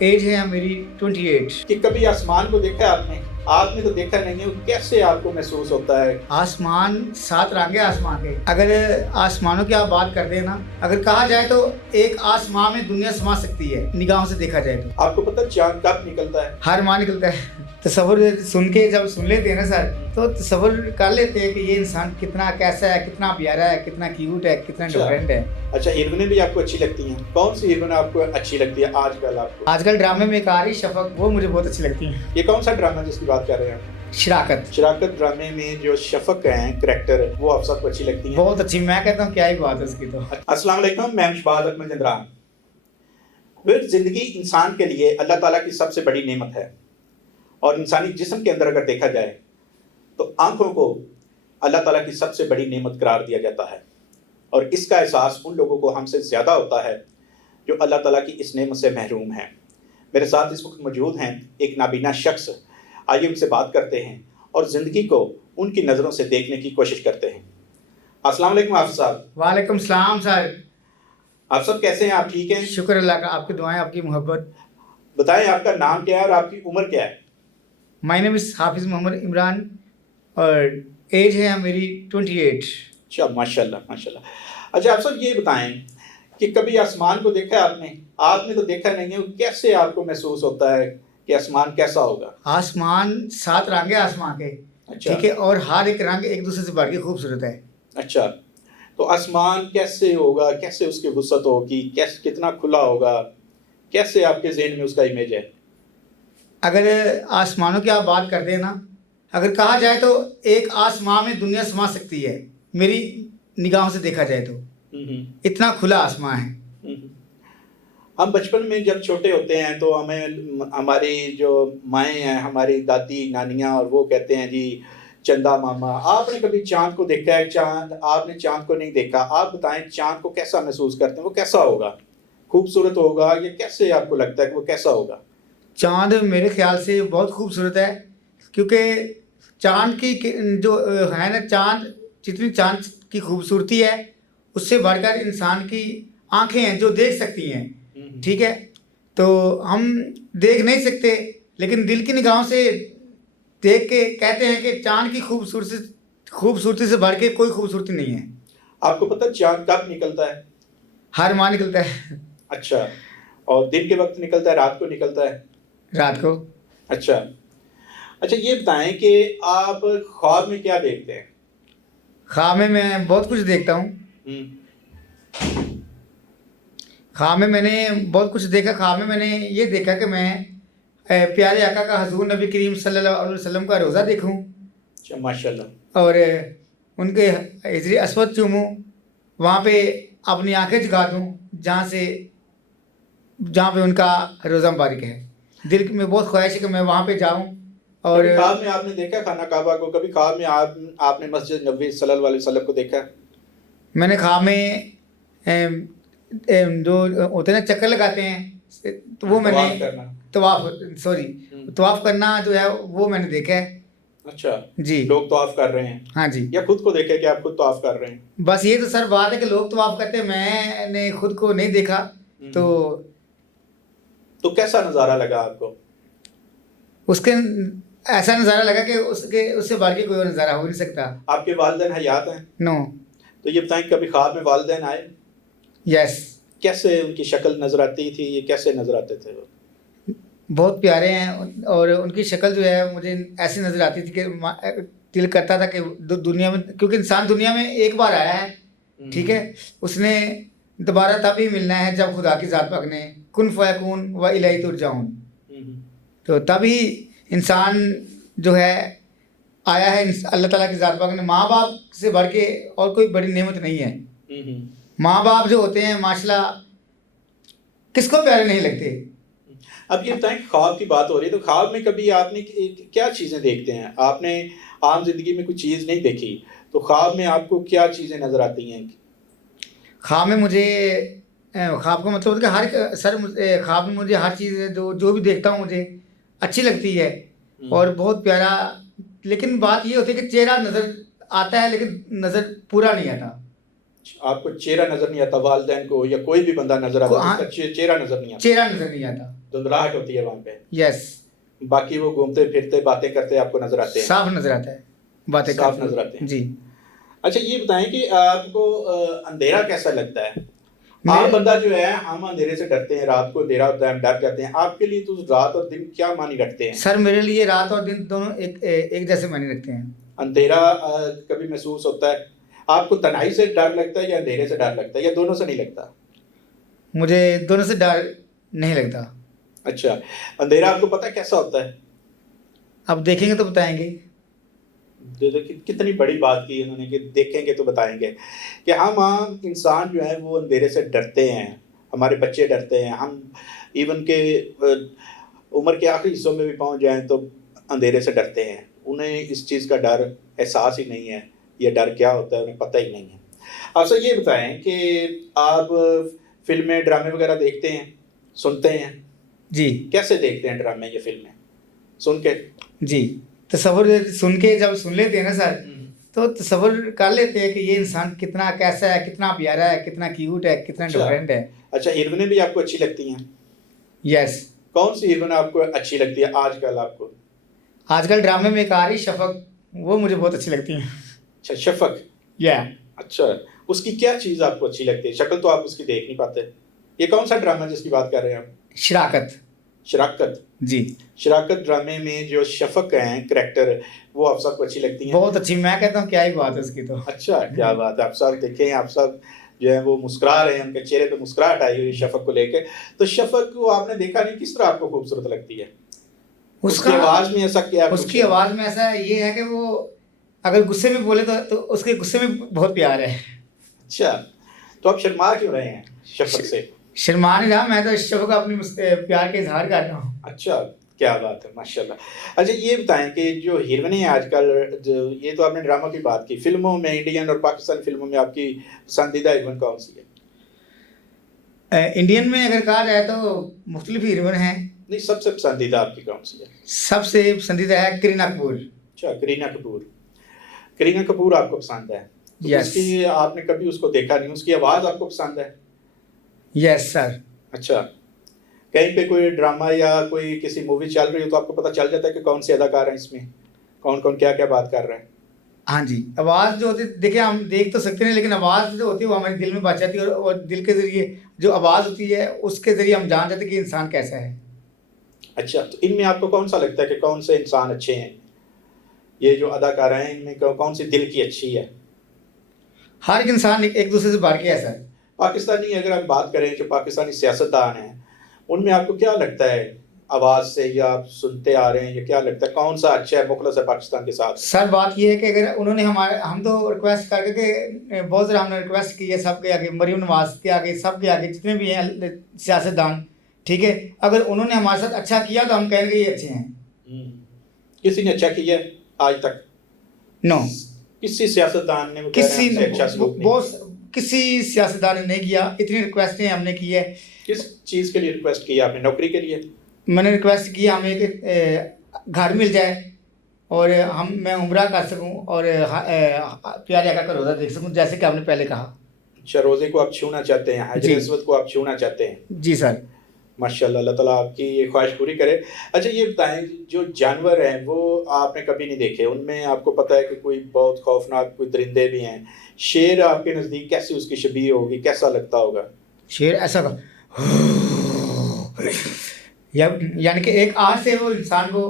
As है मेरी 28। कि कभी आसमान को देखा है आपने? आपने तो देखा नहीं है, कैसे आपको महसूस होता है? आसमान 7 रंग है आसमान के। अगर आसमानों की आप बात कर देना, अगर कहा जाए तो एक आसमान में दुनिया समा सकती है निगाहों से देखा जाए तो। आपको पता है चांद कब निकलता है? हर माह निकलता है। तस्वर सुन के जब सुन लेते हैं ना सर, तो तस्वर कर लेते हैं कि ये इंसान कितना कैसा है, कितना प्यारा है, कितना क्यूट है, कितना डिफरेंट है। अच्छा, हीरोइनें भी आपको अच्छी लगती हैं? कौन सी हीरोइन आपको अच्छी लगती है आजकल आपको? आजकल ड्रामे में एक आ रही शफक, वो मुझे बहुत अच्छी लगती है। ये कौन सा ड्रामा जिसकी बात कर रहे हैं? शराकत। शराकत ड्रामे में जो शफक हैं कैरेक्टर, वो आप सबको अच्छी लगती हैं? बहुत अच्छी, मैं कहता हूँ क्या ही बात है उसकी तो। अस्सलाम वालेकुम, मैं शहबाज अहमद जंदरान। फिर जिंदगी इंसान के लिए अल्लाह ताला की सबसे बड़ी नेमत है, और इंसानी जिस्म के अंदर अगर देखा जाए तो आंखों को अल्लाह ताला की सबसे बड़ी नेमत करार दिया जाता है, और इसका एहसास उन लोगों को हमसे ज़्यादा होता है जो अल्लाह ताला की इस नेमत से महरूम हैं। मेरे साथ इस वक्त मौजूद हैं एक नाबीना शख्स। आइए उनसे बात करते हैं और ज़िंदगी को उनकी नज़रों से देखने की कोशिश करते हैं। अस्सलाम वालेकुम हाफिज़ साहब। वालेकुम सलाम सर। आप सब कैसे हैं? आप ठीक हैं? शुक्र अल्लाह का, आपकी दुआएं, आपकी मोहब्बत। बताएं आपका नाम क्या है और आपकी उम्र क्या है? माय नेम इज़ हाफिज़ मोहम्मद इमरान और एज है मेरी 28। अच्छा, माशाल्लाह माशाल्लाह। अच्छा, आप सब ये बताएं कि कभी आसमान को देखा है आपने? आपने तो देखा नहीं है, कैसे आपको महसूस होता है कि आसमान कैसा होगा? आसमान 7 रंग है आसमान के। अच्छा। ठीक है, और हर एक रंग एक दूसरे से बढ़ के खूबसूरत है। अच्छा, तो आसमान कैसे होगा, कैसे उसकी वसअत होगी, कैसे, कितना खुला होगा, कैसे आपके ज़हन में उसका इमेज है? अगर आसमानों की आप बात कर देना, अगर कहा जाए तो एक आसमान में दुनिया समा सकती है मेरी निगाहों से देखा जाए तो। इतना खुला आसमान है। हम बचपन में जब छोटे होते हैं तो हमें हमारी जो माएँ हैं, हमारी दादी नानियाँ, और वो कहते हैं जी चंदा मामा। आपने कभी चांद को देखा है? चांद, आपने चांद को नहीं देखा। आप बताएं चांद को कैसा महसूस करते हैं, वो कैसा होगा? खूबसूरत होगा या कैसे आपको लगता है कि वो कैसा होगा? चांद मेरे ख्याल से बहुत खूबसूरत है, क्योंकि चांद की जो है ना, चांद जितनी चांद की खूबसूरती है उससे बढ़कर इंसान की आंखें हैं जो देख सकती हैं। ठीक है, तो हम देख नहीं सकते, लेकिन दिल की निगाहों से देख के कहते हैं कि चांद की खूबसूरती से बढ़ के कोई खूबसूरती नहीं है। आपको पता है चांद कब निकलता है? हर माह निकलता है। अच्छा, और दिन के वक्त निकलता है, रात को निकलता है? रात को। अच्छा। अच्छा, ये बताएं कि आप ख्वाब में क्या देखते हैं? ख्वाब में मैं बहुत कुछ देखता हूँ। ख्वाब में मैंने बहुत कुछ देखा। ख्वाब में मैंने ये देखा कि मैं प्यारे आका का हजूर नबी करीम सल्लल्लाहु अलैहि वसल्लम का रोज़ा देखूं। अच्छा, माशाल्लाह। और उनके हिजरी अस्वद चूमूं, वहाँ पे अपनी आंखें झुका दूँ जहाँ पे उनका रोज़ा मुबारक है। दिल में बहुत ख्वाहिश है कि मैं वहाँ पे जाऊँ। और ख्वाब में आपने देखा खाना काबा को? कभी ख्वाब में आपने मस्जिद नबी सल्लल्लाहु अलैहि वसल्लम को देखा? मैंने ख्वाब में जो होते हैं ना चक्कर लगाते हैं, तो वो मैंने तवाफ करना जो है वो मैंने देखा है। अच्छा जी, लोग तवाफ कर रहे हैं? हाँ जी। या खुद को देखा कि आप खुद तवाफ कर रहे हैं? बस ये तो सर बात है कि लोग तवाफ करते हैं, मैंने खुद को नहीं देखा। तो कैसा नज़ारा लगा आपको? उसके ऐसा नज़ारा लगा कि उससे बढ़ के कोई और नज़ारा हो नहीं सकता। आपके वालिदैन हयात हैं? नो। तो ये बताएं कभी ख्वाब में वालिदैन आए? यस। कैसे उनकी शक्ल नजर आती थी, ये कैसे नजर आते थे वो? बहुत प्यारे हैं, और उनकी शक्ल जो है मुझे ऐसी नज़र आती थी कि दिल करता था कि दुनिया में, क्योंकि इंसान दुनिया में एक बार आया है, ठीक है, उसने दोबारा तभी मिलना है जब खुदा की ज़ात पाक ने कुन फयकून व इलैहि तुरजाऊन, तो तभी इंसान जो है आया है। अल्लाह ताला की ज़ात पाक ने, माँ बाप से बढ़ के और कोई बड़ी नेमत नहीं है। माँ बाप जो होते हैं माशाल्लाह किसको प्यारे नहीं लगते। अब ये बताएं, ख्वाब की बात हो रही है, तो ख्वाब में कभी आपने क्या चीज़ें देखते हैं? आपने आम जिंदगी में कोई चीज़ नहीं देखी, तो ख्वाब में आपको क्या चीज़ें नज़र आती हैं? ख्वाब में मुझे, ख्वाब का मतलब कि ख्वाब में मुझे हर चीज़ जो भी देखता हूँ मुझे अच्छी लगती है और बहुत प्यारा। लेकिन बात ये होती है कि चेहरा नज़र आता है लेकिन नज़र पूरा नहीं आता। आपको चेहरा नज़र नहीं आता? वालिदैन को या कोई भी बंदा नज़र आता है, चेहरा नज़र नहीं आता? चेहरा नज़र नहीं आता। धुंधलाहट होती है वहां पे, यस, बाकी वो घूमते फिरते बातें करते आपको नजर आते हैं, साफ नजर आता है, बातें साफ करते नजर आते हैं। जी। अच्छा ये बताएं कि आपको अंधेरा कैसा लगता है? आम मेरे बंदा जो है, हम अंधेरे से डरते हैं, रात को अंधेरा होता है हम डर जाते हैं, आपके लिए तो रात और दिन क्या मानी रखते हैं? सर मेरे लिए रात और दिन दोनों एक जैसे मायने रखते हैं। अंधेरा कभी महसूस होता है? आपको तन्हाई से डर लगता है या अंधेरे से डर लगता है या दोनों से नहीं लगता? मुझे दोनों से डर नहीं लगता। अच्छा, अंधेरा आपको पता है कैसा होता है? अब देखेंगे तो बताएंगे। कितनी बड़ी बात की इन्होंने कि देखेंगे तो बताएंगे, कि हम आम इंसान जो है वो अंधेरे से डरते हैं, हमारे बच्चे डरते हैं, हम इवन के उम्र के आखिरी हिस्सों में भी पहुंच जाएं तो अंधेरे से डरते हैं। उन्हें इस चीज़ का डर एहसास ही नहीं है, ये डर क्या होता है उन्हें पता ही नहीं है। आपसे ये बताएं कि आप फिल्में ड्रामे वगैरह देखते हैं, सुनते हैं? जी कैसे देखते हैं ड्रामे या फिल्में? सुन के? जी, तसव्वुर सुन के जब सुन लेते हैं ना सर, तो तसव्वुर कर लेते हैं कि ये इंसान कितना कैसा है, कितना प्यारा है, कितना क्यूट है, कितना अच्छा। डिफरेंट है। अच्छा, हीरोइनें भी आपको अच्छी लगती हैं? यस, कौन सी हीरोइन आपको अच्छी लगती है आजकल आपको? आजकल ड्रामे में एक आ रही शफक, वो मुझे बहुत अच्छी लगती है। अच्छा, शफक। या अच्छा, उसकी क्या चीज़ आपको अच्छी लगती है? शक्ल तो आप उसकी देख नहीं पाते। ये कौन सा ड्रामा जिसकी बात कर रहे हैं आप? शराकत। शराकत। जी शराकत ड्रामे में जो शफक हैं करैक्टर, वो आप सबको अच्छी लगती हैं? बहुत अच्छी, मैं कहता हूँ क्या ही बात है उसकी तो। अच्छा, क्या बात है। आप सब देखें, आप सब जो है वो मुस्कुरा रहे हैं, उनके चेहरे पे मुस्कुराहट आई हुई शफक को लेके। तो शफक को आपने देखा नहीं, किस तरह आपको खूबसूरत लगती है? उसकी आवाज़ में ऐसा क्या कुछ उसकी है? आवाज़ में ऐसा ये है कि वो अगर गुस्से में बोले तो उसके गुस्से में बहुत प्यार है। अच्छा, तो आप शर्मा क्यों रहे हैं शफक से? शर्मा नहीं रहा, मैं तो शफक अपनी प्यार के इजहार कर रहा हूँ। अच्छा, क्या बात है, माशाल्लाह। अच्छा ये बताएं कि जो हीरोइनें हैं आजकल, जो ये तो आपने ड्रामा की बात की, फिल्मों में इंडियन और पाकिस्तानी फिल्मों में आपकी पसंदीदा हीरोइन कौन सी है? इंडियन में अगर कहा जाए तो मुख्तलिफ हीरोइन हैं। नहीं, सबसे पसंदीदा आपकी कौन सी है? सबसे पसंदीदा है करीना कपूर। अच्छा, करीना कपूर। करीना कपूर आपको पसंद है? तो यस उसकी आपने कभी उसको देखा नहीं, उसकी आवाज़ आपको पसंद है? Yes sir. अच्छा, कहीं पे कोई ड्रामा या कोई किसी मूवी चल रही हो तो आपको पता चल जाता है कि कौन से अदाकार हैं इसमें, कौन कौन क्या क्या बात कर रहे हैं? हाँ जी, आवाज़ जो होती है देखिए हम देख तो सकते हैं, लेकिन आवाज़ जो होती है वो हमारे दिल में बच जाती है, और दिल के ज़रिए जो आवाज़ होती है उसके ज़रिए हम जान जाते हैं कि इंसान कैसा है। अच्छा, तो इनमें आपको कौन सा लगता है कि कौन से इंसान अच्छे हैं? ये जो अदाकार हैं इनमें कौन सी दिल की अच्छी है? हर एक इंसान एक दूसरे से बढ़ के है सर। पाकिस्तानी अगर आप बात करें, जो पाकिस्तानी सियासतदान हैं, उनमें आपको क्या लगता है आवाज़ से, या आप सुनते आ रहे हैं, या क्या लगता है कौन सा अच्छा है, मुखलस है पाकिस्तान के साथ? सर बात ये है कि अगर उन्होंने हम तो रिक्वेस्ट करके के बहुत सारा हमने रिक्वेस्ट की है सबके आगे, मरीम नवाज के आगे, सबके आगे जितने भी हैं सियासतदान, ठीक है, अगर उन्होंने हमारे साथ अच्छा किया तो हम कहेंगे ये अच्छे हैं। किसी ने अच्छा किया है आज तक? नो, किसी सियासतदान ने वो कह रहे हैं हमसे अच्छा सलूक नहीं? बहुत किसी सियासतदान ने नहीं किया। इतनी रिक्वेस्टें हमने की है। किस चीज़ के लिए रिक्वेस्ट की आपने? नौकरी के लिए? मैंने रिक्वेस्ट की हमें एक घर मिल जाए और मैं उम्रा कर सकूं और प्यारे आका का रोज़ा देख सकूं, जैसे कि आपने पहले कहा। अच्छा, रोज़े को आप छूना चाहते हैं, जी। हजर अस्वद को आप छूना चाहते हैं? जी सर। माशाल्लाह, अल्लाह ताला आपकी ये ख्वाहिश पूरी करे। अच्छा ये बताएं, जो जानवर हैं वो आपने कभी नहीं देखे, उनमें आपको पता है कि कोई बहुत खौफनाक कोई दरिंदे भी हैं? शेर आपके नज़दीक कैसी उसकी शबीह होगी, कैसा लगता होगा? शेर ऐसा का यानी कि एक आहट से वो इंसान को,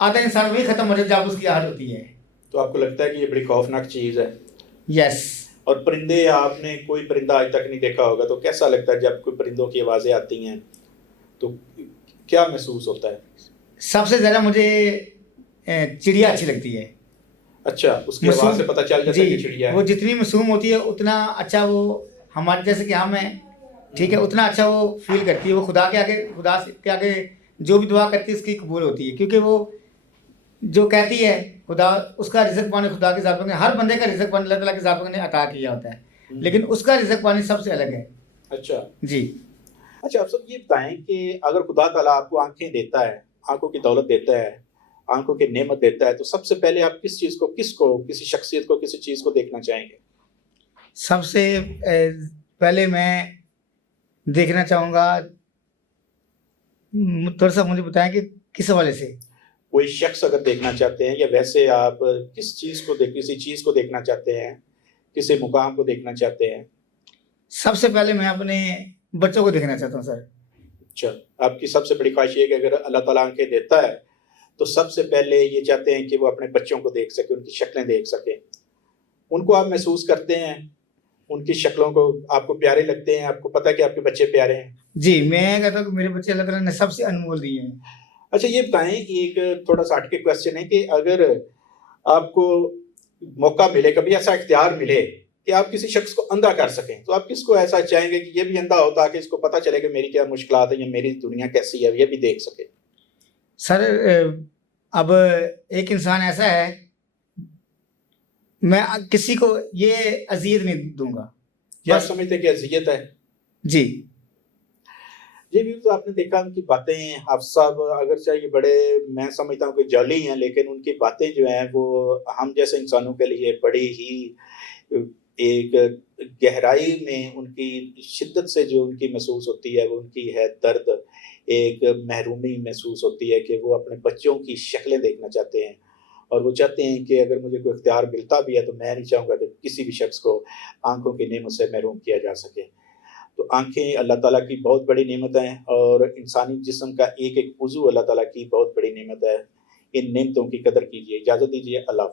आधा इंसान वही ख़त्म हो जाता है जब उसकी आहट होती है। तो आपको लगता है कि ये बड़ी खौफनाक चीज़ है? यस। और परिंदे, आपने कोई परिंदा आज तक नहीं देखा होगा, तो कैसा लगता है जब कोई परिंदों की आवाज़ें आती हैं, तो क्या महसूस होता है? सबसे ज़्यादा मुझे चिड़िया अच्छी लगती है। अच्छा, उसकी आवाज़ से पता चल जाता है कि चिड़िया है? वो जितनी मासूम होती है उतना अच्छा वो हमारे जैसे कि हम हैं, ठीक है, उतना अच्छा वो फील करती है। वो खुदा के आगे, खुदा के आगे जो भी दुआ करती है उसकी कबूल होती है, क्योंकि वो जो कहती है खुदा, उसका रिज़्क़ पानी खुदा के ज़ात में, हर बंदे का रिज़्क़ पानी अल्लाह ताला के ज़ात ने अता किया होता है, लेकिन उसका रिज़्क़ पानी सबसे अलग है। अच्छा जी। अच्छा, आप सब ये बताएं कि अगर खुदा ताला आपको आंखें देता है, आंखों की दौलत देता है, आंखों की नेमत देता है, तो सबसे पहले आप किस चीज़ को, किसको, किसी शख्सियत को, किसी चीज़ को देखना चाहेंगे? सबसे पहले मैं देखना चाहूँगा थोड़ा सा मुझे बताएं कि किस हवाले से। कोई शख्स अगर देखना चाहते हैं, या वैसे आप किस चीज़ को किसी चीज़ को देखना चाहते हैं, किसी मुकाम को देखना चाहते हैं? सबसे पहले मैं अपने बच्चों को देखना चाहता हूँ सर। अच्छा, आपकी सबसे बड़ी ख्वाहिश ये है कि अगर अल्लाह ताला आंखें देता है, तो सबसे पहले ये चाहते हैं कि वो अपने बच्चों को देख सकें, उनकी शक्लें देख सकें। उनको आप महसूस करते हैं, उनकी शक्लों को आपको प्यारे लगते हैं, आपको पता है कि आपके बच्चे प्यारे हैं। जी, मैं कहता हूँ कि मेरे बच्चे अल्लाह ताला ने सबसे अनमोल दिए हैं। अच्छा, ये बताएँ, एक थोड़ा-सा हटके क्वेश्चन है कि अगर आपको मौका मिले, कभी ऐसा इख्तियार मिले कि आप किसी शख्स को अंधा कर सकें, तो आप किसको ऐसा चाहेंगे कि ये भी अंधा हो ताकि इसको पता चले कि मेरी क्या मुश्किलात है या मेरी दुनिया कैसी है, ये भी देख सके? सर अब एक इंसान ऐसा है, मैं किसी को ये अज़ियत नहीं दूँगा। क्या आप बस समझते हैं कि अज़ियत है? जी। ये भी तो आपने देखा उनकी बातें, आप सब अगर चाहे ये बड़े, मैं समझता हूँ कि जाली हैं, लेकिन उनकी बातें जो हैं वो हम जैसे इंसानों के लिए बड़ी ही एक गहराई में उनकी शिद्दत से जो उनकी महसूस होती है, वो उनकी है दर्द, एक महरूमी महसूस होती है कि वो अपने बच्चों की शक्लें देखना चाहते हैं, और वो चाहते हैं कि अगर मुझे कोई इख्तियार मिलता भी है तो मैं नहीं चाहूँगा कि किसी भी शख्स को आँखों की नेमत से महरूम किया जा सके। तो आँखें अल्लाह ताला की बहुत बड़ी नेमत हैं, और इंसानी जिस्म का एक-एक उज़ू अल्लाह ताला की बहुत बड़ी नेमत है। इन नेमतों की कदर कीजिए। इजाज़त दीजिए, अल्लाह